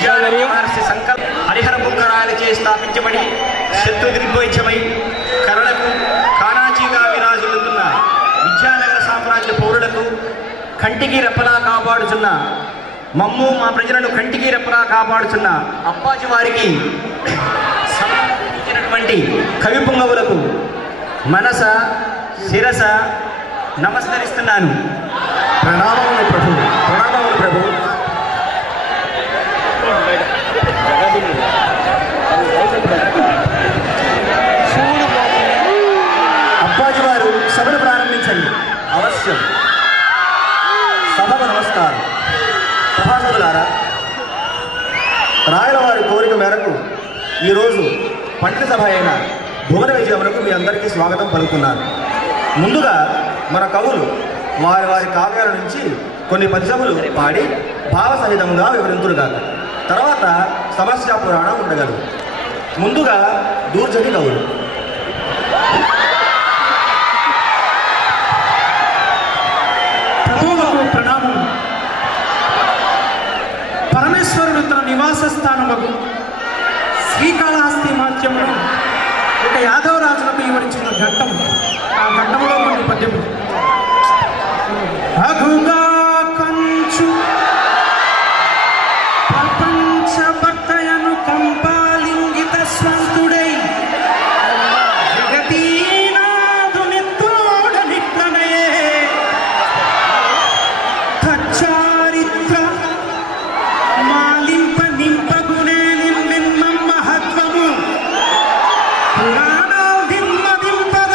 మహర్షి సంకల్ప హరిహర బుక్కరాలచే స్థాపించబడి శత్రు దిగ్వైద్యమై కరళకు కాణాచీగా విరాజులుతున్న విద్యానగర సామ్రాజ్య పౌరులకు కంటికి రెప్పలా కాపాడుచున్న మమ్ము మా ప్రజలను కంటికి రెప్పలా కాపాడుచున్న అప్పాజీ వారికి సంబంధించినటువంటి కవి పుంగవులకు మనస శిరస నమస్కరిస్తున్నాను. ప్రణామములు ప్రభు, ప్రణామములు ప్రభు. అప్పాజీ వారు సభను ప్రారంభించండి. అవశ్యం. సభకు నమస్కారం. సభాసదులారా, రాయల వారి కోరిక మేరకు ఈరోజు పండిత సభ అయిన భువన విజయములకు మీ అందరికీ స్వాగతం పలుకున్నాను. ముందుగా మన కవులు వారి వారి కావ్యాల నుంచి కొన్ని పద్యములు పాడి భావసహితంగా వివరింతురుగాక. తర్వాత సమస్య పురాణం ఉండగలరు. ముందుగా దూర్జటి కవులు. ప్రభువుకు ప్రణామం. పరమేశ్వరుడు తన నివాస స్థానముకు శ్రీకాళహస్తి మాధ్యమును ఒక యాదవ రాజులకు వివరించిన ఘట్టం. ఆ ఘట్టంలో కొన్ని పద్యములు. అగుగా కంచు ప్రపంచ భక్తయను కంపాలింగిత స్వంతుడై జగతీనాథుని తోడనిట్లనయే తచ్చారిత్ర మాలింప నింపగునే నిమ్మెన్మ మహత్వము పురాణాధిమ్మదింపద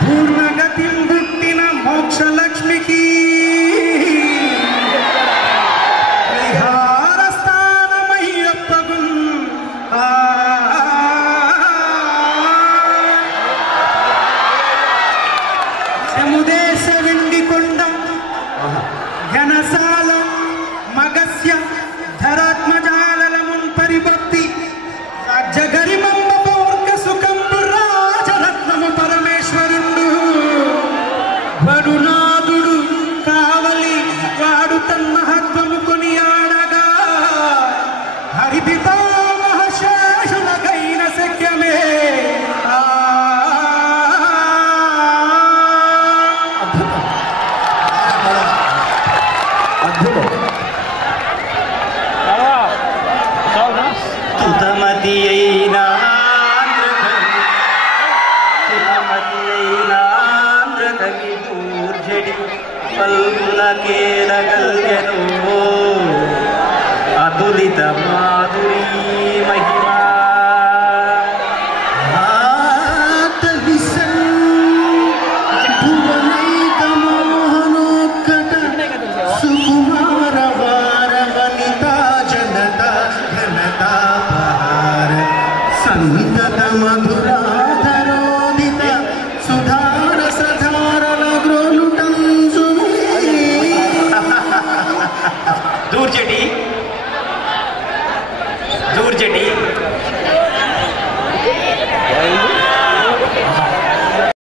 పూర్ణగతిం పుట్టిన మోక్షలక్ష్మికి విహార స్థానమయ్యప్పగు శముదేశ వెండికొండ ఘనసాల మగస్య ధరాత్మజాలమున్ పరిభక్తి రాజ్యగరిమంబ పౌర్క సుఖంబు రాజరత్నము పరమేశ్వరుండు వరునాథుడు కావలి వాడు తన్మహత్వము కొనియాడగా హరిపితా మహశేషులకైన శక్యమే. అద్భుతం. తుతమతి అయినా దూర్జటి పల్పులకేలగల్గెను అతులిత మాధురీ మహిమా సంగత మధురాధరోదిత సుధార సధారల గ్రోలుటంచు దూర్జటి దూర్జటి